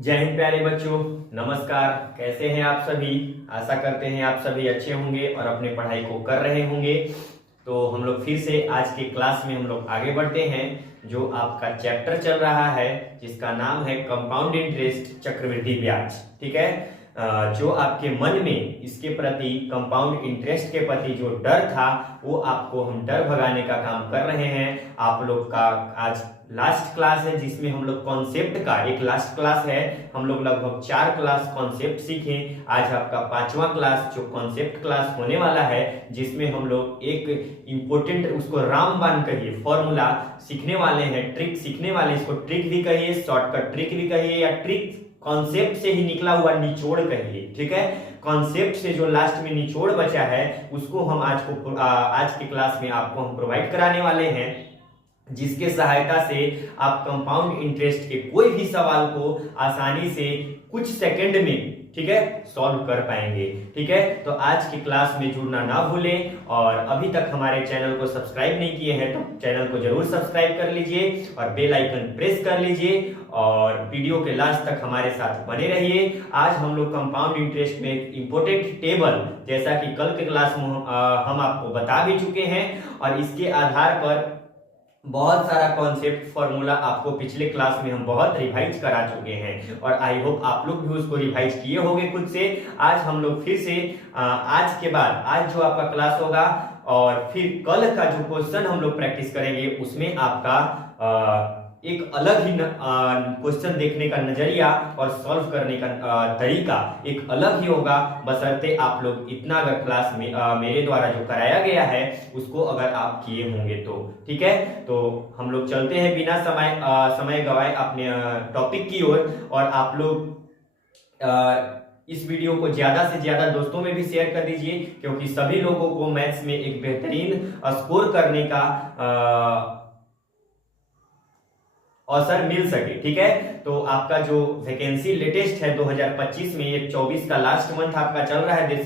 जय हिंद प्यारे बच्चों। नमस्कार। कैसे हैं आप सभी। आशा करते हैं आप सभी अच्छे होंगे और अपने पढ़ाई को कर रहे होंगे। तो हम लोग फिर से आज के क्लास में हम लोग आगे बढ़ते हैं। जो आपका चैप्टर चल रहा है जिसका नाम है कंपाउंड इंटरेस्ट, चक्रवृद्धि ब्याज। ठीक है। जो आपके मन में इसके प्रति, कंपाउंड इंटरेस्ट के प्रति जो डर था, वो आपको हम डर भगाने का काम कर रहे हैं। आप लोग का आज लास्ट क्लास है जिसमें हम लोग कॉन्सेप्ट का एक लास्ट क्लास है। हम लोग लगभग 4 क्लास कॉन्सेप्ट सीखे। आज आपका 5वां क्लास जो कॉन्सेप्ट क्लास होने वाला है, जिसमें हम लोग एक इंपॉर्टेंट, उसको रामबाण कहिए, फॉर्मूला सीखने वाले हैं, ट्रिक सीखने वाले। इसको ट्रिक भी कहिए, शॉर्टकट ट्रिक भी कहिए, या ट्रिक कॉन्सेप्ट से ही निकला हुआ निचोड़ कहिए। ठीक है। कॉन्सेप्ट से जो लास्ट में निचोड़ बचा है उसको हम आज के क्लास में आपको हम प्रोवाइड कराने वाले हैं, जिसके सहायता से आप कंपाउंड इंटरेस्ट के कोई भी सवाल को आसानी से कुछ सेकंड में, ठीक है, सॉल्व कर पाएंगे। ठीक है। तो आज की क्लास में जुड़ना ना भूलें, और अभी तक हमारे चैनल को सब्सक्राइब नहीं किए हैं तो चैनल को जरूर सब्सक्राइब कर लीजिए और बेल आइकन प्रेस कर लीजिए, और वीडियो के लास्ट तक हमारे साथ बने रहिए। आज हम लोग कंपाउंड इंटरेस्ट में एक इंपॉर्टेंट टेबल, जैसा कि कल के क्लास में हम आपको बता भी चुके हैं, और इसके आधार पर बहुत सारा कॉन्सेप्ट फॉर्मूला आपको पिछले क्लास में हम बहुत रिवाइज करा चुके हैं, और आई होप आप लोग भी उसको रिवाइज किए होंगे खुद से। आज हम लोग फिर से आज के बाद, आज जो आपका क्लास होगा और फिर कल का जो क्वेश्चन हम लोग प्रैक्टिस करेंगे, उसमें आपका एक अलग ही क्वेश्चन देखने का नजरिया और सॉल्व करने का तरीका एक अलग ही होगा, बशर्ते आप लोग इतना अगर क्लास में मेरे द्वारा जो कराया गया है उसको अगर आप किए होंगे तो। ठीक है। तो हम लोग चलते हैं बिना समय गवाए अपने टॉपिक की ओर, और आप लोग इस वीडियो को ज्यादा से ज्यादा दोस्तों में भी शेयर कर दीजिए, क्योंकि सभी लोगों को मैथ्स में एक बेहतरीन स्कोर करने का अवसर मिल सके। ठीक है। तो आपका जो वैकेंसी लेटेस्ट है 2025 में, ये 24 का लास्ट मंथ आपका चल रहा है,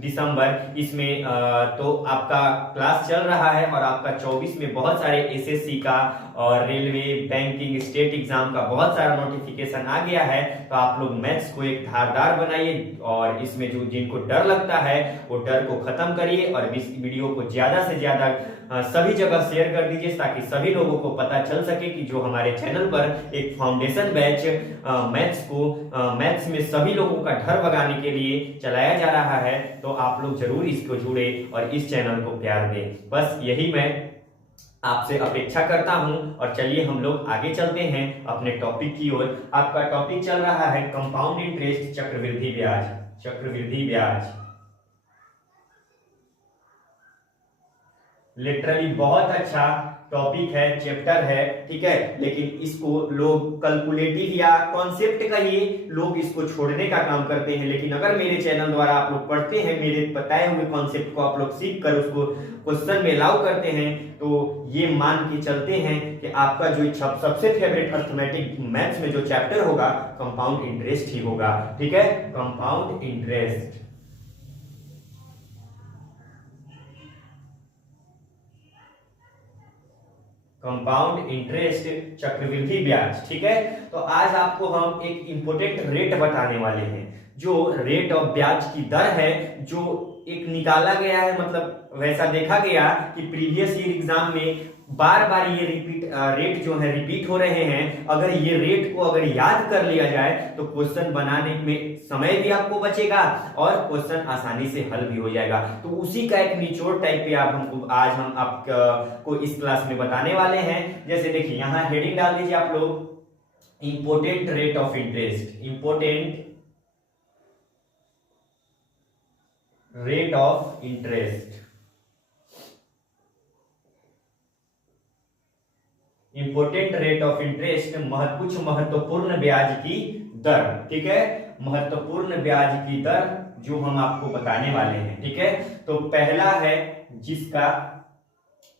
दिसंबर इसमें तो आपका क्लास चल रहा है, और आपका 24 में बहुत सारे एसएससी का और रेलवे, बैंकिंग, स्टेट एग्जाम का बहुत सारा नोटिफिकेशन आ गया है। तो आप लोग मैथ्स को एक धारदार बनाइए, और इसमें जो जिनको डर लगता है वो डर को खत्म करिए, और इस वीडियो को ज्यादा से ज्यादा सभी जगह शेयर कर दीजिए, ताकि सभी लोगों को पता चल सके कि जो हमारे चैनल पर एक फाउंडेशन बैच मैथ्स में सभी लोगों का डर भगाने के लिए चलाया जा रहा है। तो आप लोग जरूर इसको जुड़े और इस चैनल को प्यार दें। बस यही मैं आपसे अपेक्षा करता हूं, और चलिए हम लोग आगे चलते हैं अपने टॉपिक की ओर। आपका टॉपिक चल रहा है कंपाउंड इंटरेस्ट, चक्रवृद्धि ब्याज। चक्रवृद्धि ब्याज लिटरली बहुत अच्छा टॉपिक है, चैप्टर है। ठीक है। लेकिन इसको लोग कैलकुलेटिव या कॉन्सेप्ट का ही लोग इसको छोड़ने का काम करते हैं, लेकिन अगर मेरे चैनल द्वारा आप लोग पढ़ते हैं, मेरे बताए हुए कॉन्सेप्ट को आप लोग सीख कर उसको क्वेश्चन में लाओ करते हैं, तो ये मान के चलते हैं कि आपका जो सबसे फेवरेट अर्थमेटिक मैथ्स में जो चैप्टर होगा, कंपाउंड इंटरेस्ट ही होगा। ठीक है। कंपाउंड इंटरेस्ट, कंपाउंड इंटरेस्ट, चक्रवृद्धि ब्याज। ठीक है। तो आज आपको हम एक इंपॉर्टेंट रेट बताने वाले हैं, जो रेट ऑफ ब्याज की दर है, जो एक निकाला गया है, मतलब वैसा देखा गया कि प्रीवियस ईयर एग्जाम में बार बार ये रेट जो है रिपीट हो रहे हैं। अगर ये रेट को अगर याद कर लिया जाए तो क्वेश्चन बनाने में समय भी आपको बचेगा, और क्वेश्चन आसानी से हल भी हो जाएगा। तो उसी का एक निचोड़ टाइप पे आज हम आपको इस क्लास में बताने वाले हैं। जैसे देखिए, यहाँ हेडिंग डाल दीजिए आप लोग, important rate of interest, important rate of interest, important rate of interest, कुछ महत्वपूर्ण ब्याज की दर। ठीक है। महत्वपूर्ण ब्याज की दर जो हम आपको बताने वाले हैं। ठीक है। तो पहला है जिसका,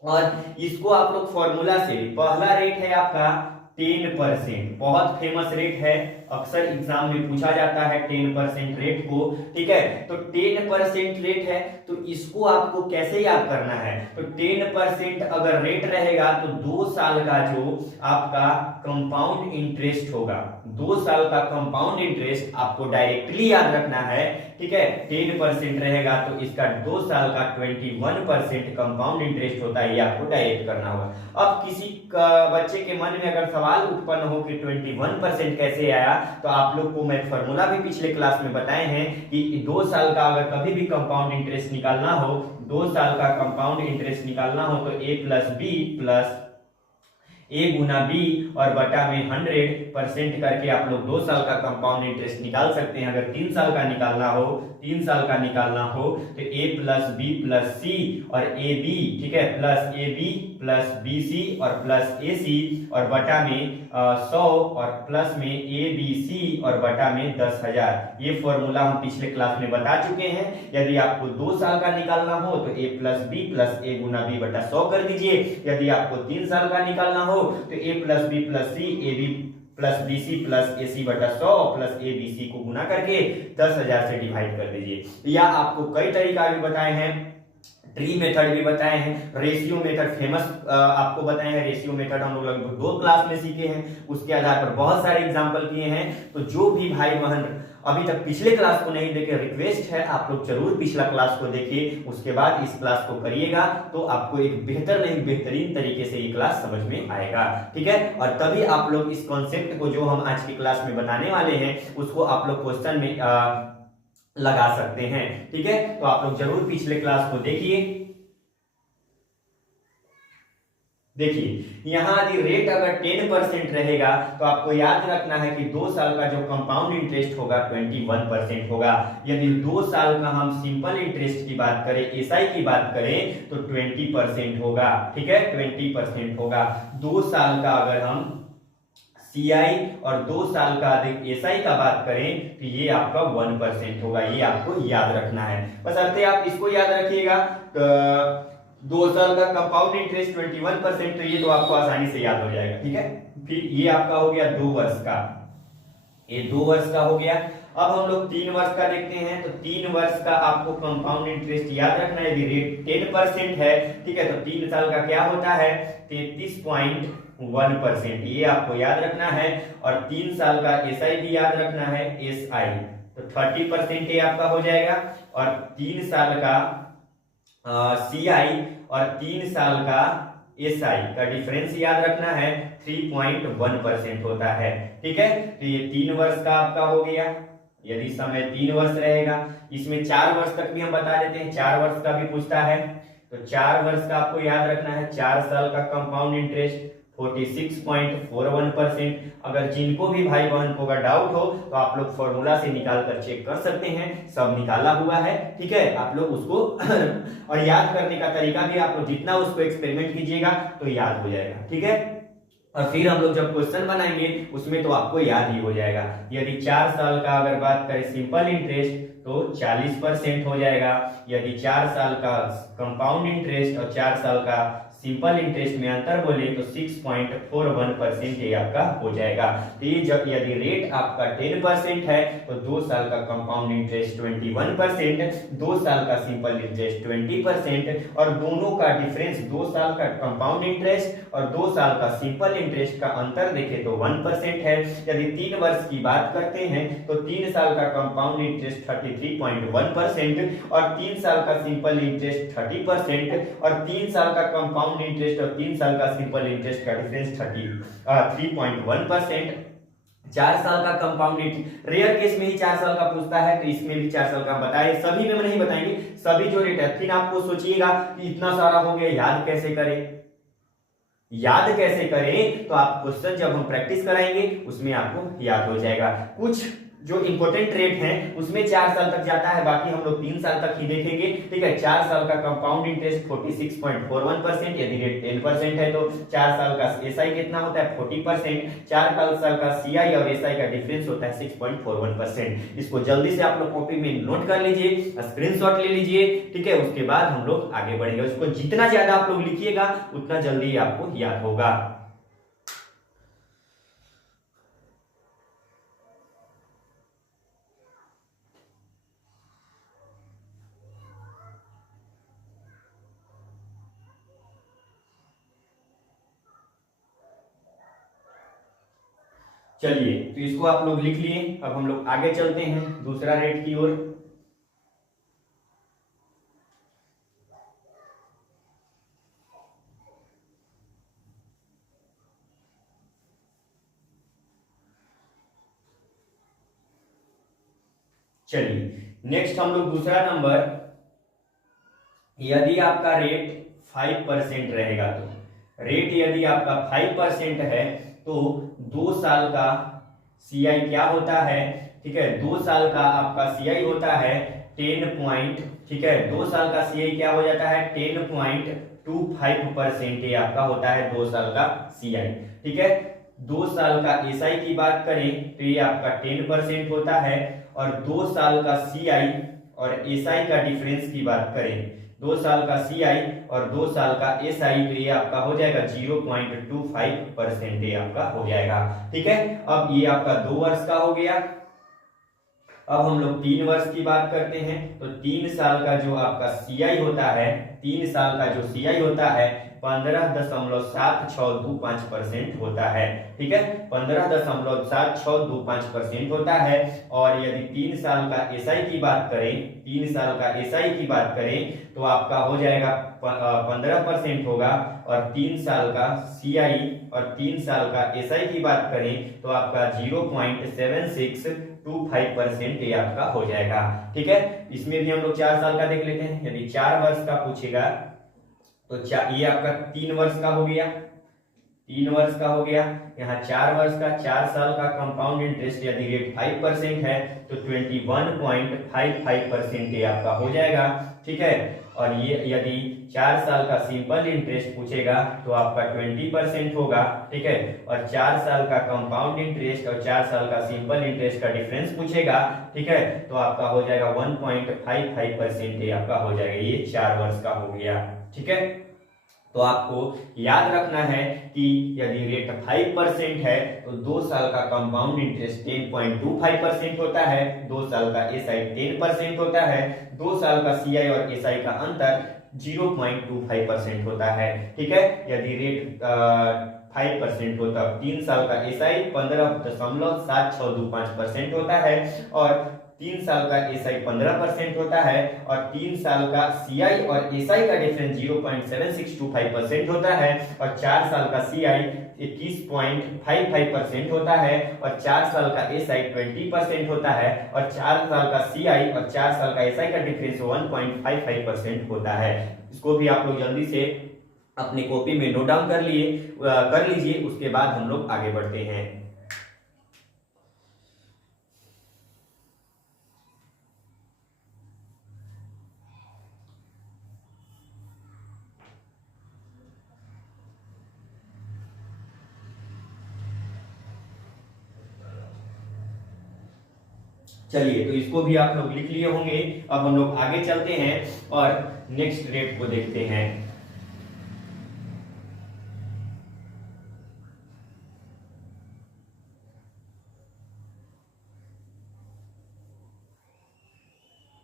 और इसको आप लोग फॉर्मूला से, पहला रेट है आपका 10%, बहुत फेमस रेट है, अक्सर एग्जाम में पूछा जाता है 10% रेट को। ठीक है, तो 10% रेट है तो इसको आपको कैसे याद करना है, तो 10% अगर रेट रहेगा तो 2 साल का जो आपका कंपाउंड इंटरेस्ट होगा, 2 साल का कंपाउंड इंटरेस्ट आपको डायरेक्टली याद रखना है। ठीक है, 10% रहेगा तो इसका 2 साल का 21% कंपाउंड इंटरेस्ट होता है, ये आपको डायरेक्ट करना होगा। अब किसी बच्चे के मन में अगर सवाल उत्पन्न हो कि 21% कैसे आया, तो आप लोग को मैं फॉर्मूला भी पिछले क्लास में बताए हैं कि 2 साल का अगर कभी भी कंपाउंड इंटरेस्ट निकालना हो, 2 साल का कंपाउंड इंटरेस्ट निकालना हो तो a plus B plus a गुना बी और बटा में 100% करके आप लोग 2 साल का कंपाउंड इंटरेस्ट निकाल सकते हैं। अगर 3 साल का निकालना हो, 3 साल का निकालना हो तो a plus B plus C और ए बी, ठीक है, plus A B plus B C और प्लस ए सी और बटा में 100 और प्लस में ए बी सी और बटा में 10,000। ये फॉर्मूला हम पिछले क्लास में बता चुके हैं। यदि आपको 2 साल का निकालना हो तो a plus B plus A गुना बी बटा 100 कर दीजिए। यदि आपको 3 साल का निकालना हो तो a plus B plus C A B plus B C plus A C बटा 100 प्लस ए बी सी को गुना करके 10,000 से डिवाइड कर दीजिए। या आपको कई तरीका भी बताए हैं, ट्री मेथड भी बताए हैं, रेशियो मेथड फेमस आपको बताए हैं। रेशियो मेथड हम लोग लगभग 2 क्लास में सीखे हैं, उसके आधार पर बहुत सारे एग्जाम्पल किए हैं। तो जो भी भाई बहन अभी तक पिछले क्लास को नहीं देखे, रिक्वेस्ट है आप लोग जरूर पिछला क्लास को देखिए, उसके बाद इस क्लास को करिएगा तो आपको एक बेहतर नहीं बेहतरीन तरीके से ये क्लास समझ में आएगा। ठीक है, और तभी आप लोग इस कॉन्सेप्ट को जो हम आज की क्लास में बताने वाले हैं उसको आप लोग क्वेश्चन में लगा सकते हैं। ठीक है, तो आप लोग जरूर पिछले क्लास को देखिए। देखिए यहाँ यदि रेट अगर 10% रहेगा तो आपको याद रखना है कि 2 साल का जो कंपाउंड इंटरेस्ट होगा 21% होगा। यदि 2 साल का हम सिंपल इंटरेस्ट की बात करें, एसआई की बात करें तो 20% होगा। ठीक है, 20% होगा। 2 साल का अगर हम सीआई और 2 साल का अधिक एसआई का बात करें तो ये आपका 1% होगा। ये आपको याद रखना है, बस अर्थ आप इसको याद रखिएगा। 2 साल का कंपाउंड इंटरेस्ट 21%, तो ये तो आपको आसानी से याद हो जाएगा। ठीक है, फिर ये आपका हो गया 2 वर्ष का, ये 2 वर्ष का हो गया। अब हम लोग 3 वर्ष का देखते हैं, तो 3 वर्ष का आपको कंपाउंड इंटरेस्ट याद रखना है। यदि रेट 10% है, ठीक है, तो 3 साल का क्या होता है 33.1%, ये आपको याद रखना है। और 3 साल का एसआई भी याद रखना है, एसआई तो 30% ये आपका हो जाएगा। और 3 साल का सीआई और 3 साल का एसआई का डिफरेंस याद रखना है, 3.1% होता है। ठीक है, तो ये 3 वर्ष का आपका हो गया। यदि समय 3 वर्ष रहेगा, इसमें 4 वर्ष तक भी हम बता देते हैं, 4 वर्ष का भी पूछता है तो 4 वर्ष का आपको याद रखना है। 4 साल का कंपाउंड इंटरेस्ट 46.41%। अगर जिनको भी भाई बहन को अगर डाउट हो तो आप लोग फॉर्मूला से निकाल कर चेक कर सकते हैं, सब निकाला हुआ है। ठीक है, आप लोग उसको और याद करने का तरीका भी आप लोग जितना उसको एक्सपेरिमेंट कीजिएगा तो याद हो जाएगा। ठीक है, और फिर हम लोग जब क्वेश्चन बनाएंगे उसमें तो आपको याद ही हो जाएगा। यदि 4 साल का अगर बात करें सिंपल इंटरेस्ट तो 40% हो जाएगा। यदि 4 साल का कंपाउंड इंटरेस्ट और 4 साल का सिंपल इंटरेस्ट में अंतर बोले तो 6.41% ये आपका हो जाएगा। तो ये जब यदि रेट आपका 10% है तो 2 साल का कंपाउंड इंटरेस्ट 21%, 2 साल का सिंपल इंटरेस्ट 20% और दोनों का डिफरेंस 2 साल का कंपाउंड इंटरेस्ट और 2 साल का सिंपल इंटरेस्ट का अंतर देखें तो 1% है। यदि 3 वर्ष की बात करते हैं तो 3 साल का कंपाउंड इंटरेस्ट 33.1% और 3 साल का सिंपल इंटरेस्ट 30% और 3 साल का कंपाउंड इंटरेस्ट और 3 साल का सिंपल इंटरेस्ट का डिफरेंस 3.1%। 4 साल का कंपाउंड इंटरेस्ट रेयर केस में ही 4 साल का पूछता है, तो इसमें भी 4 साल का बताए, सभी में नहीं बताएंगे, सभी जो रेट है। फिर आपको सोचिएगा कि इतना सारा हो गया, याद कैसे करें, याद कैसे करें, तो आप क्वेश्चन जब हम प्रैक्टिस कराएंगे उसमें आपको याद हो जाएगा। कुछ जो इंपोर्टेंट रेट है उसमें 4 साल तक जाता है, बाकी हम लोग 3 साल तक ही देखेंगे। ठीक है, 4 साल का कंपाउंड इंटरेस्ट 46.41%, यदि रेट 10% है तो 4 साल का एसआई कितना होता है 40%, 4 साल का सीआई और एसआई का डिफरेंस होता है 6.41%। इसको जल्दी से आप लोग कॉपी में नोट कर लीजिए, स्क्रीनशॉट ले लीजिए। ठीक है, उसके बाद हम लोग आगे बढ़ेंगे। उसको जितना ज्यादा आप लोग लिखिएगा उतना जल्दी आपको याद होगा। चलिए तो इसको आप लोग लिख लिए। अब हम लोग आगे चलते हैं दूसरा रेट की ओर। चलिए नेक्स्ट हम लोग दूसरा नंबर, यदि आपका रेट 5% रहेगा, तो रेट यदि आपका 5% है तो 2 साल का सीआई क्या होता है, ठीक है, 2 साल का आपका सीआई होता है 10 पॉइंट, ठीक है, 2 साल का सीआई क्या हो जाता है 10.25%, ये आपका होता है 2 साल का सीआई, ठीक है। 2 साल का एसआई की बात करें तो ये आपका 10% होता है, और 2 साल का सीआई और एसआई का डिफरेंस की बात करें, 2 साल का सीआई और 2 साल का एसआई, तो ये आपका हो जाएगा 0.25%, ये आपका हो जाएगा, ठीक है। अब ये आपका 2 वर्ष का हो गया। अब हम लोग 3 वर्ष की बात करते हैं, तो 3 साल का जो आपका सीआई होता है, 3 साल का जो सीआई होता है 15.7625% होता है, ठीक है, 15.7625% होता है। और यदि 3 साल का एसआई की बात करें, 3 साल का एसआई की बात करें तो आपका हो जाएगा 15% होगा, और 3 साल का सीआई और 3 साल का एसआई की बात करें तो आपका 0.7625% ये आपका हो जाएगा, ठीक है। इसमें भी हम लोग 4 साल का देख लेते हैं। यदि 4 वर्ष का पूछेगा तो ये आपका 3 वर्ष का हो गया, 3 वर्ष का हो गया। यहाँ 4 वर्ष का, 4 साल का कंपाउंड इंटरेस्ट यदि रेट 5% है तो 21.55% ये आपका हो जाएगा, ठीक है। और ये यदि 4 साल का सिंपल इंटरेस्ट पूछेगा तो आपका 20% होगा, ठीक है। और 4 साल का कंपाउंड इंटरेस्ट और 4 साल का सिंपल इंटरेस्ट का डिफरेंस पूछेगा, ठीक है, तो आपका हो जाएगा 1.55%, ये आपका हो जाएगा। ये 4 वर्ष का हो गया, ठीक है। तो आपको याद रखना है कि यदि रेट 5% है तो 2 साल का कंपाउंड इंटरेस्ट 10.25% होता है, 2 साल का एसआई 10% होता है, 2 साल का सीआई और एसआई का अंतर 0.25% होता है, ठीक है। यदि रेट 5% होता है, 3 साल का एसआई 15.7625% होता है, और 3 साल का एसआई 15% होता है, और 3 साल का सीआई और एसआई का डिफरेंस 0.7625% होता है, और 4 साल का सीआई 21.55% होता है, और 4 साल का एसआई 20% होता है, और 4 साल का सीआई और 4 साल का एसआई का डिफरेंस 1.55% होता है। इसको भी आप लोग जल्दी से अपनी कॉपी में नोट डाउन कर लीजिए। उसके बाद हम लोग आगे बढ़ते हैं। चलिए तो इसको भी आप लोग लिख लिए होंगे। अब हम लोग आगे चलते हैं और नेक्स्ट रेट को देखते हैं।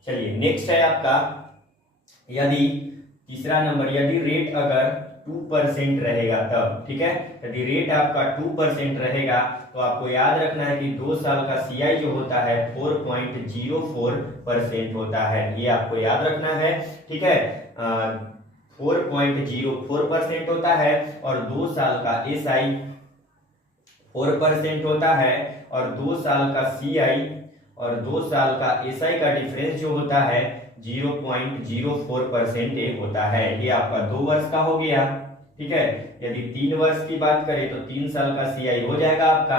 चलिए नेक्स्ट है आपका, यदि तीसरा नंबर, यदि रेट अगर 2% रहेगा तब, ठीक है, यदि रेट आपका 2% रहेगा तो आपको याद रखना है कि 2 साल का सीआई जो होता है 4.04% होता है, ये आपको याद रखना है, ठीक है। 4.04% होता है, और 2 साल का एसआई 4% होता है, और 2 साल का सीआई और 2 साल का एसआई का डिफरेंस जो होता है 0.04% होता है। ये आपका 2 वर्ष का हो गया, ठीक है। यदि 3 वर्ष की बात करें तो 3 साल का सीआई हो जाएगा आपका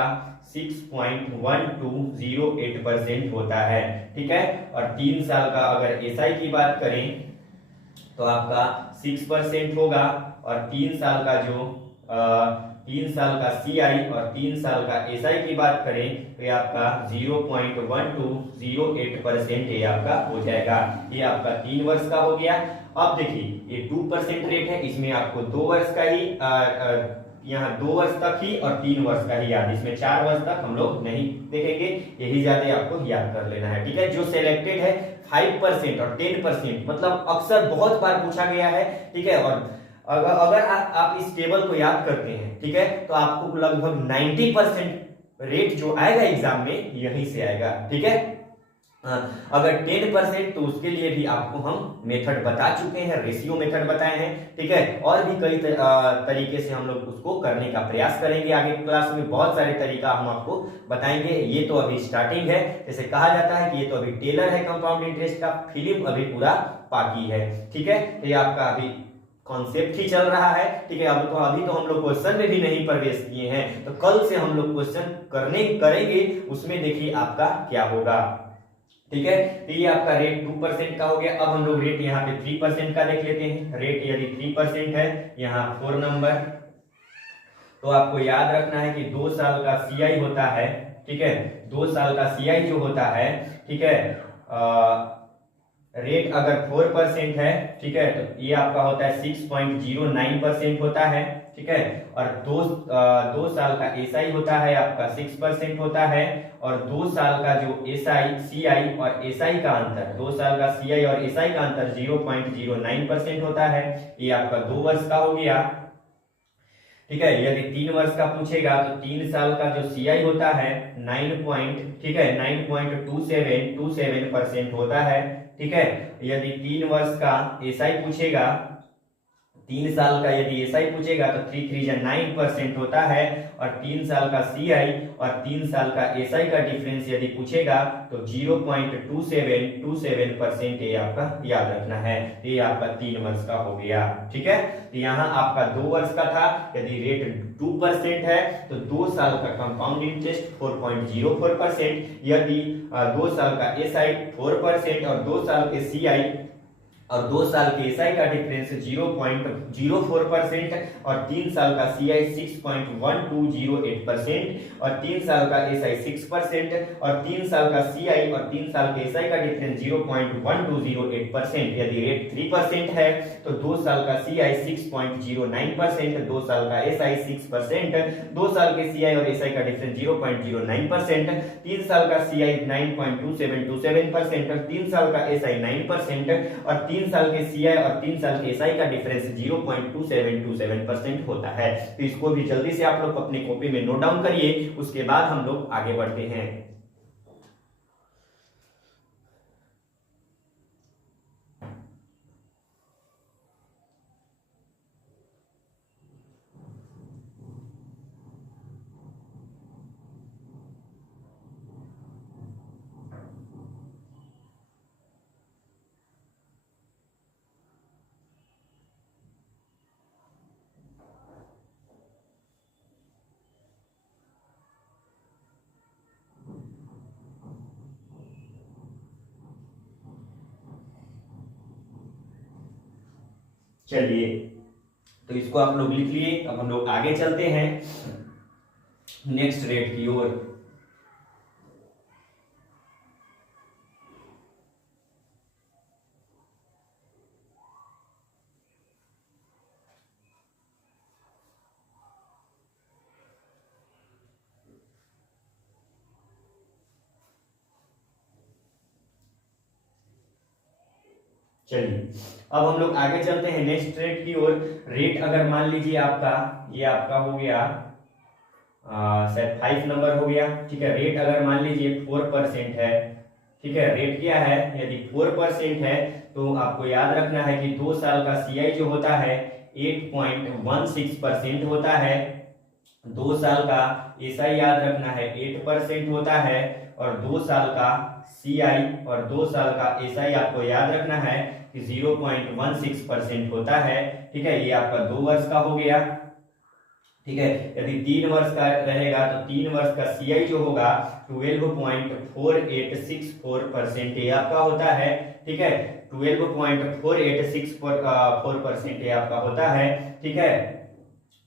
6.1208% होता है, ठीक है। और 3 साल का अगर एसआई की बात करें तो आपका 6% होगा, और 3 साल का जो 3 साल का सीआई और 3 साल का एसआई की बात करें तो ये आपका 0.1208% ये आपका हो जाएगा। ये आपका 3 वर्ष का हो गया। अब देखिए ये 2% रेट है, इसमें आपको 2 वर्ष का ही यहाँ 2 वर्ष तक ही और 3 वर्ष का ही याद, इसमें 4 वर्ष तक हम लोग नहीं देखेंगे, यही ज्यादा आपको याद कर लेना है, ठीक है। जो सिलेक्टेड है 5% और 10%, मतलब अक्सर बहुत बार पूछा गया है, ठीक है। और अगर आप इस टेबल को याद करते हैं, ठीक है, तो आपको लगभग 90% रेट जो आएगा एग्जाम में यहीं से आएगा, ठीक है। अगर 10% तो उसके लिए भी आपको हम मेथड बता चुके हैं, रेशियो मेथड बताए हैं, ठीक है। और भी कई तरीके से हम लोग उसको करने का प्रयास करेंगे आगे क्लास में, बहुत सारे तरीका हम आपको बताएंगे। ये तो अभी स्टार्टिंग है, जैसे कहा जाता है कि ये तो अभी टेलर है कंपाउंड इंटरेस्ट का, फिल्म अभी पूरा बाकी है, ठीक है। तो ये आपका अभी कॉन्सेप्ट ही चल रहा है, ठीक है। अभी तो हम लोग क्वेश्चन में भी नहीं प्रवेश किए हैं, तो कल से हम लोग क्वेश्चन करेंगे, उसमें देखिए आपका क्या होगा, ठीक है। तो ये आपका रेट 2% का हो गया। अब हम लोग रेट यहाँ पे 3% का देख लेते हैं। रेट यदि 3% है, यहाँ 4 नंबर, तो आपको याद रखना है कि 2 साल का CI होता है, ठीक है। 2 साल का CI जो होता है, ठीक है, रेट अगर 4% है, ठीक है, तो ये आपका होता है 6.09% होता है, ठीक है। और 2 साल का SI होता है आपका 6% होता है, और 2 साल का जो CI और SI का अंतर, 2 साल का CI और SI का अंतर 0.09% होता है। ये आपका 2 वर्ष का हो गया, ठीक है। यदि 3 वर्ष का पूछेगा तो 3 साल का जो CI होता है 9.27% होता है, ठीक है। यदि 3 वर्ष का SI पूछेगा, 3 साल का यदि SI पूछेगा तो 3 3 9% होता है, और 3 साल का CI और 3 साल का SI का डिफरेंस यदि पूछेगा तो 0.2727% ये आपका याद रखना है। ये आपका 3 वर्ष का हो गया, ठीक है। तो यहाँ आपका 2 वर्ष का था, यदि रेट 2% है तो 2 साल का कंपाउंड इंटरेस्ट 4.04%, यदि 2 साल का SI 4% और 2 साल के CI और 2 साल के SI का डिफरेंस 0.04%, और 3 साल का CI 6.1208%, और 3 साल का SI 6%, और 3 साल का CI और 3 साल के SI का डिफरेंस 0.1208%। यदि रेट 3% है तो 2 साल का CI 6.09%, 2 साल का SI 6%, 2 साल के CI और SI का डिफरेंस 0.09%, 3 साल का CI 9.2727%, और 3 साल का SI 9%, और 3 साल के CI और 3 साल के SI का डिफरेंस 0.2727% होता है। तो इसको भी जल्दी से आप लोग अपनी कॉपी में नोट डाउन करिए, उसके बाद हम लोग आगे बढ़ते हैं। चलिए, तो इसको आप लोग लिख लिए। अब हम लोग आगे चलते हैं नेक्स्ट रेट की ओर। चलिए, अब हम लोग आगे चलते हैं नेक्स्ट रेट की ओर। रेट अगर मान लीजिए आपका, ये आपका हो गया शायद 5 नंबर हो गया, ठीक है। रेट अगर मान लीजिए 4% है, ठीक है। रेट क्या है, यदि 4% है तो आपको याद रखना है कि 2 साल का CI जो होता है 8.16% होता है, 2 साल का SI याद रखना है 8% होता है, और 2 साल का CI और 2 साल का SI आपको याद रखना है कि 0.16% होता है, ठीक है। ये आपका 2 वर्ष का हो गया, ठीक है। यदि 3 वर्ष का रहेगा तो 3 वर्ष का CI जो होगा 12.4864% ये आपका होता है, ठीक है। 12.4864% ये आपका होता है, ठीक है।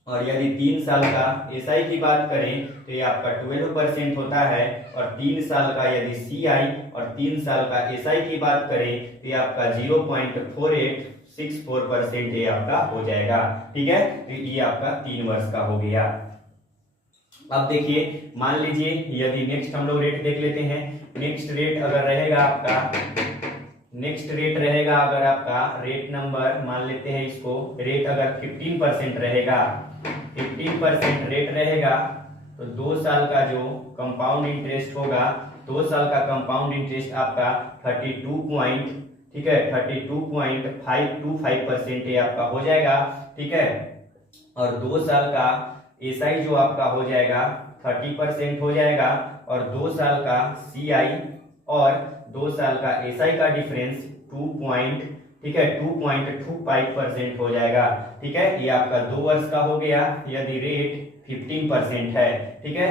और यदि 3 साल का SI की बात करें तो ये आपका 12% होता है, और 3 साल का यदि CI और 3 साल का SI की बात करें तो ये आपका 0.4864% ये आपका हो जाएगा, ठीक है। तो ये आपका 3 वर्ष का हो गया। अब देखिए, मान लीजिए यदि नेक्स्ट हम लोग रेट देख लेते हैं। नेक्स्ट रेट अगर रहेगा आपका, नेक्स्ट रेट रहेगा अगर आपका रेट नंबर मान लेते हैं इसको, रेट अगर 15% रहेगा, 15% रेट रहेगा, तो 2 साल का जो कंपाउंड इंटरेस्ट होगा, 2 साल का कंपाउंड इंटरेस्ट आपका 32.525% ये आपका हो जाएगा। ठीक है, और 2 साल का एसआई जो आपका हो जाएगा 30% हो जाएगा, और 2 साल का सीआई और 2 साल का एसआई का डिफरेंस 2.25% हो जाएगा। ठीक है, ये आपका 2 वर्ष का हो गया यदि रेट 15% है। ठीक है।